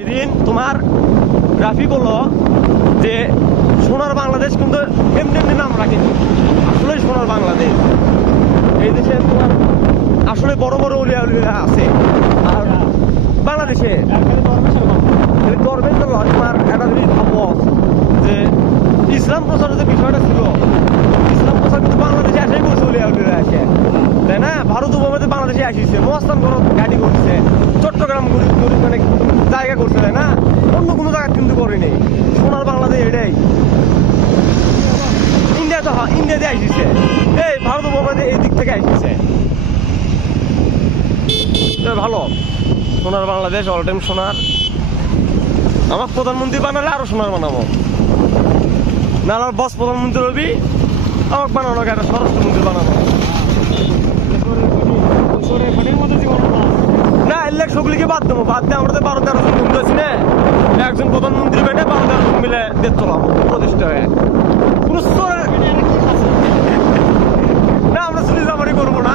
সেদিন তোমার রাফিক হলো যে সোনার বাংলাদেশ কিন্তু এমনি এমনি নাম রাখেনি, আসলে সোনার বাংলাদেশ। এই দেশে তোমার আসলে বড় বড় উলিয়া উলিয়া আছে। আর বাংলাদেশে গর্বের তো লয়, তোমার একটা জিনিস ভাবো যে ইসলাম প্রচারের যে বিষয়টা ছিল, ইসলাম প্রচার কিন্তু বাংলাদেশে আসাই করছে উলিয়া উলিয়া আসে, তাই না? ভারত উপমহাদেশে বাংলাদেশে আসিছে, মহাস্থান গাড়ি করছে, চট্টগ্রাম মানে জায়গা করছে, তাই না? অন্য কোনো জায়গা কিন্তু করেনি। সোনার বাংলাদেশ এটাই। ইন্ডিয়া তো ইন্ডিয়াতে আসিছে, এই ভারত উপমহাদেশে এই দিক থেকে আসিছে। ভালো, সোনার বাংলাদেশ, অল টাইম সোনার। আমার প্রধানমন্ত্রী বানালে আরো সোনার বানাবো, না আমার বস প্রধানমন্ত্রী রবি, আমাকে বানানো একটা স্বরাষ্ট্রমন্ত্রী বানাবো না। এলে সবগুলিকে বাদ দেবো, বাদ দিয়ে আমরা তো 12-13 জন বন্ধু আছি না, একজন প্রধানমন্ত্রী বেটে 12-13 জন মিলে দেশ চলাম প্রতিষ্ঠা হয়ে। কোনো না আমরা চুরি জামারি করবো না।